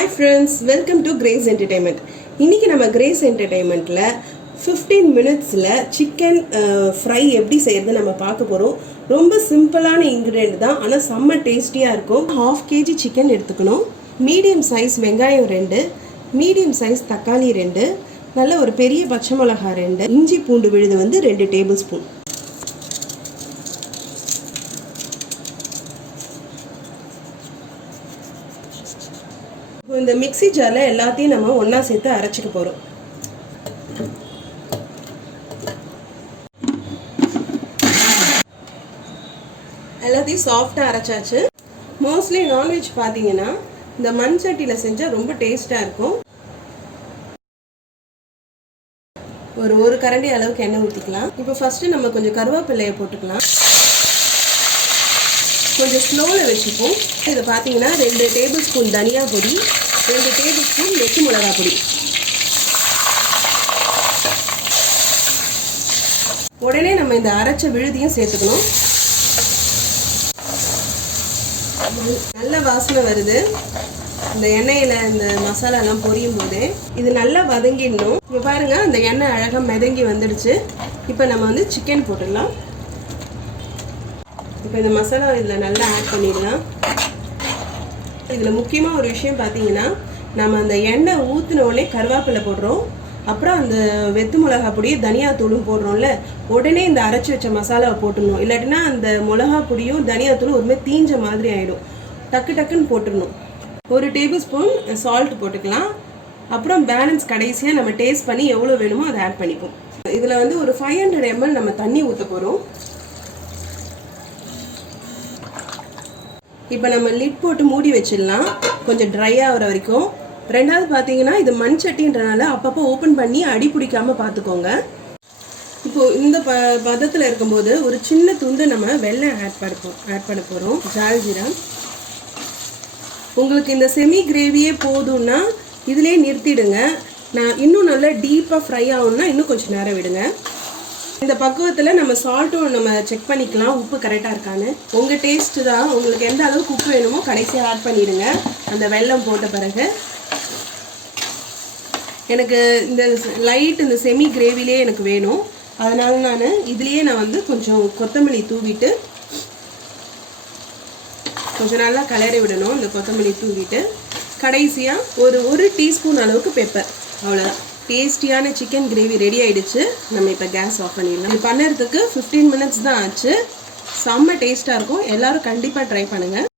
Hi friends, welcome to Grace Entertainment. இன்னைக்கு நம்ம Grace Entertainmentல 15 minutesல chicken fry எப்படி செய்யறது நம்ம பார்க்க போறோம். ரொம்ப சிம்பிளான ingredient தான், ஆனா செம்ம டேஸ்டியா இருக்கும். 1/2 kg chicken எடுத்துக்கணும். மீடியம் சைஸ் வெங்காயம் 2, மீடியம் சைஸ் தக்காளி 2, நல்ல ஒரு பெரிய பச்சை மிளகாய் 2, இஞ்சி பூண்டு விழுது வந்து 2 டேபிள்ஸ்பூன். இந்த மிக்ஸி ஜார்ல எல்லாத்தையும் நம்ம ஒண்ணா சேர்த்து அரைச்சிக்க போறோம். எல்லாத்தையும் சாஃப்ட்டா அரைச்சாச்சு. மோஸ்ட்லி நான்வெஜ் பாத்தீங்கன்னா இந்த மண் சட்டியில செஞ்சா ரொம்ப டேஸ்டா இருக்கும். ஒரு கரண்டி அளவுக்கு எண்ணெய் ஊற்றிக்கலாம். இப்போ ஃபர்ஸ்ட் நம்ம கொஞ்சம் கருவேப்பிலையை போட்டுக்கலாம். கொஞ்சம் ஸ்லோவில் வச்சுப்போம். இதை பார்த்தீங்கன்னா 2 டேபிள் ஸ்பூன் தனியா பொடி, 2 டேபிள் ஸ்பூன் வெட்டி மிளகா பொடி. உடனே நம்ம இந்த அரைச்ச விழுதியும் சேர்த்துக்கணும். நல்ல வாசனை வருது. இந்த எண்ணெயில் இந்த மசாலாலாம் பொரியும் போது இது நல்லா வதங்கிடணும். இப்போ பாருங்க, அந்த எண்ணெய் அழகாக மிதங்கி வந்துடுச்சு. இப்போ நம்ம வந்து சிக்கன் போட்டுடலாம். இப்போ இந்த மசாலா இதில் நல்லா ஆட் பண்ணிடலாம். இதில் முக்கியமாக ஒரு விஷயம் பார்த்தீங்கன்னா, நம்ம அந்த எண்ணெய் ஊற்றின உடனே கருவேப்பிலை போடுறோம், அப்புறம் அந்த வெத்து மிளகா பொடி தனியா தூளும் போடுறோம்ல, உடனே இந்த அரைச்சி வச்ச மசாலாவை போட்டுடணும். இல்லாட்டினா அந்த மிளகா பொடியும் தனியா தூளும் ஒருமே தீஞ்ச மாதிரி ஆகிடும். டக்குன்னு போட்டுடணும். 1 டேபிள் ஸ்பூன் சால்ட் போட்டுக்கலாம். அப்புறம் பேலன்ஸ் கடைசியாக நம்ம டேஸ்ட் பண்ணி எவ்வளோ வேணுமோ அதை ஆட் பண்ணிப்போம். இதில் வந்து ஒரு 500 ml நம்ம தண்ணி ஊற்ற போகிறோம். இப்போ நம்ம லிட் போட்டு மூடி வச்சிடலாம், கொஞ்சம் ட்ரை ஆகிற வரைக்கும். ரெண்டாவது பார்த்தீங்கன்னா, இது மண் சட்டின்றனால அப்பப்போ ஓப்பன் பண்ணி அடி பிடிக்காமல் பார்த்துக்கோங்க. இப்போது இந்த பதத்தில் இருக்கும்போது ஒரு சின்ன துண்டு நம்ம வெல்லம் ஆட் பண்ண போகிறோம். ஜால்ஜீரா. உங்களுக்கு இந்த செமி கிரேவியே போதும்னா இதிலே நிறுத்திடுங்க. நான் இன்னும் நல்லா டீப்பாக ஃப்ரை ஆகணும்னா இன்னும் கொஞ்சம் நேரம் விடுங்க. இந்த பக்குவத்தில் நம்ம சால்ட்டும் நம்ம செக் பண்ணிக்கலாம், உப்பு கரெக்டாக இருக்கான்னு. உங்கள் டேஸ்ட்டு தான், உங்களுக்கு எந்த அளவுக்கு உப்பு வேணுமோ கடைசியாக ஆட் பண்ணிடுங்க அந்த வெல்லம் போட்ட பிறகு. எனக்கு இந்த லைட் இந்த செமி கிரேவிலே எனக்கு வேணும். அதனால நான் இதுலேயே வந்து கொஞ்சம் கொத்தமல்லி தூவிட்டு கொஞ்சம் நல்லா கிளறி விடணும். இந்த கொத்தமல்லி தூவிட்டு கடைசியாக ஒரு டீஸ்பூன் அளவுக்கு பெப்பர். அவ்வளோதான். டேஸ்டியான சிக்கன் கிரேவி ரெடி ஆகிடுச்சு. நம்ம இப்போ கேஸ் ஆஃப் பண்ணிடலாம். இது பண்ணுறதுக்கு 15 minutes தான் ஆச்சு. செம்ம டேஸ்ட்டாக இருக்கும். எல்லோரும் கண்டிப்பாக ட்ரை பண்ணுங்கள்.